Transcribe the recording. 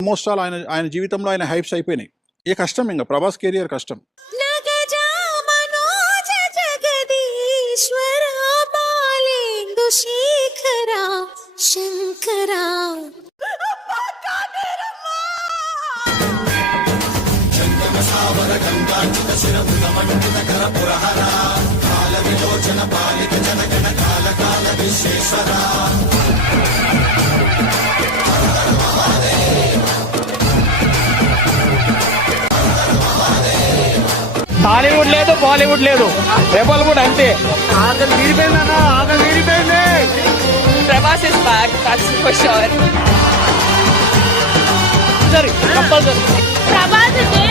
Almost all ఆయన జీవితంలో ఆయన హైప్స్ అయిపోయినాయి. ఏ కష్టం, ఇంకా ప్రభాస్ కెరియర్ కష్టం. శంకరా హాలీవుడ్ లేదు, బాలీవుడ్ లేదు, రెబల్ కూడా అంతే. Prabhas is back, that's for sure. Compulsory Prabhas is